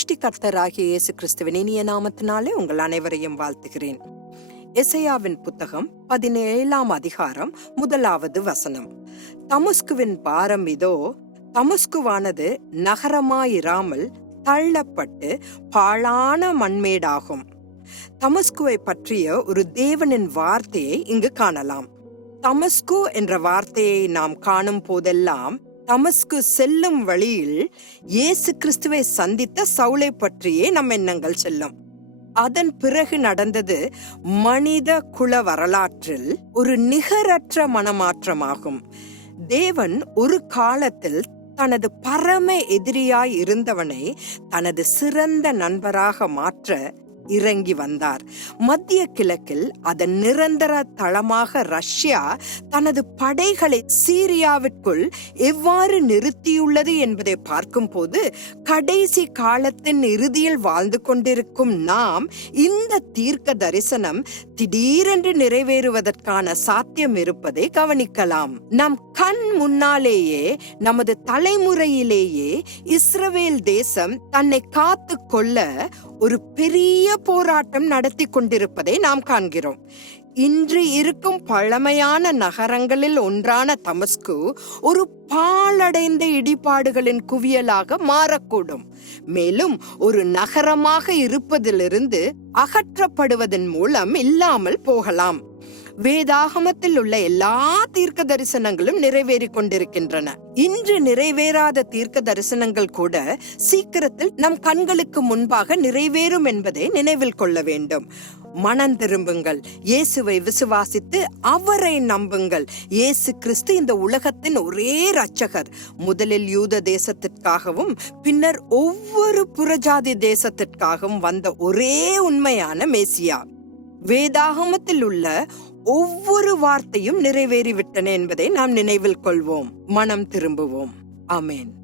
சிருஷ்டிகர்த்தராகிய இயேசு கிறிஸ்துவின் இனிய நாமத்தினாலே உங்கள் அனைவரையும் வாழ்த்துகிறேன். எசையாவின் புத்தகம் பதினேழாம் அதிகாரம் முதலாவது வசனம். தமுஸ்குவின் பாரம் இதோ தமுஸ்குவானது நகரமாயிராமல் தள்ளப்பட்டு பாழான மண்மேடாகும். தமஸ்குவை பற்றிய ஒரு தேவனின் வார்த்தையை இங்கு காணலாம். தமஸ்கு என்ற வார்த்தையை நாம் காணும் போதெல்லாம் தமஸ்கு செல்லும் வழியில் இயேசு கிறிஸ்துவை சந்தித்த சவுளை பற்றியே நம் எண்ணங்கள் செல்லும். அதன் பிறகு நடந்தது மனித குல வரலாற்றில் ஒரு நிகரற்ற மனமாற்றமாகும். தேவன் ஒரு காலத்தில் தனது பரம எதிரியாய் இருந்தவனை தனது சிறந்த நண்பராக மாற்ற இறங்கி வந்தார். மத்திய கிழக்கில் அதன் நிரந்தர தளமாக ரஷ்யா தனது படைகளை சீரியாவிற்குள் எவ்வாறு நிறுத்தியுள்ளது என்பதை பார்க்கும்போது கடைசி காலத்தின் இறுதியில் வாழ்ந்து கொண்டிருக்கும் நாம் இந்த தீர்க்க தரிசனம் திடீரென்று நிறைவேறுவதற்கான சாத்தியம் இருப்பதை கவனிக்கலாம். நம் கண் முன்னாலேயே நமது தலைமுறையிலேயே இஸ்ரவேல் தேசம் தன்னை காத்து கொள்ள ஒரு பெரிய போராட்டம் நடத்தி கொண்டிருப்பதை நாம் காண்கிறோம். இன்று இருக்கும் பழமையான நகரங்களில் ஒன்றான தமஸ்கு ஒரு பாழடைந்த இடிபாடுகளின் குவியலாக மாறக்கூடும். மேலும் ஒரு நகரமாக இருப்பதிலிருந்து அகற்றப்படுவதன் மூலம் இல்லாமல் போகலாம். வேதாகமத்தில் உள்ள எல்லா தீர்க்க தரிசனங்களும் நிறைவேறி கொண்டிருக்கின்றன இன்று நிறைவேறாத தீர்க்க தரிசனங்கள் கூட சீக்கிரத்தில் நம் கண்களுக்கு முன்பாக நிறைவேறும் என்பதை நினைவில் கொள்ள வேண்டும். மனம் திரும்புங்கள். இயேசுவை விசுவாசித்து அவரை நம்புங்கள். இயேசு கிறிஸ்து இந்த உலகத்தின் ஒரே ரட்சகர் முதலில் யூத தேசத்திற்காகவும் பின்னர் ஒவ்வொரு புறஜாதி தேசத்திற்காகவும் வந்த ஒரே உண்மையான மேசியா. வேதாகமத்தில் உள்ள ஒவ்வொரு வார்த்தையும் நிறைவேறிவிட்டன என்பதை நாம் நினைவில் கொள்வோம். மனம் திரும்புவோம். அமேன்